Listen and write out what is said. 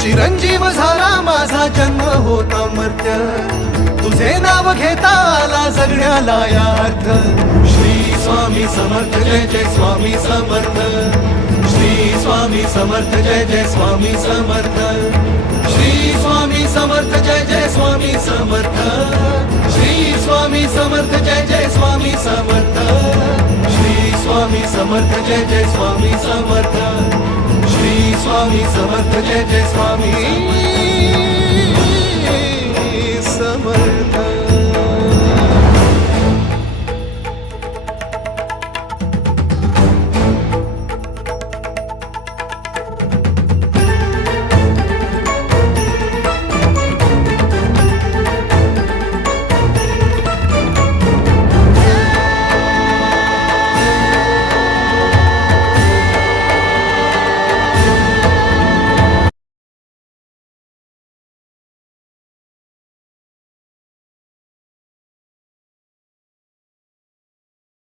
चिरंजीव झाला माझा जन्म होता मर्त्य, तुझे नाव घेता आला जगण्याला यार्थ. श्री स्वामी समर्थ जय जय स्वामी समर्थ, श्री स्वामी समर्थ जय जय स्वामी समर्थ, श्री स्वामी समर्थ जय जय स्वामी समर्थ, श्री स्वामी समर्थ जय जय स्वामी समर्थ, श्री स्वामी समर्थ जय जय स्वामी समर्थ, श्री स्वामी समर्थ जय जय स्वामी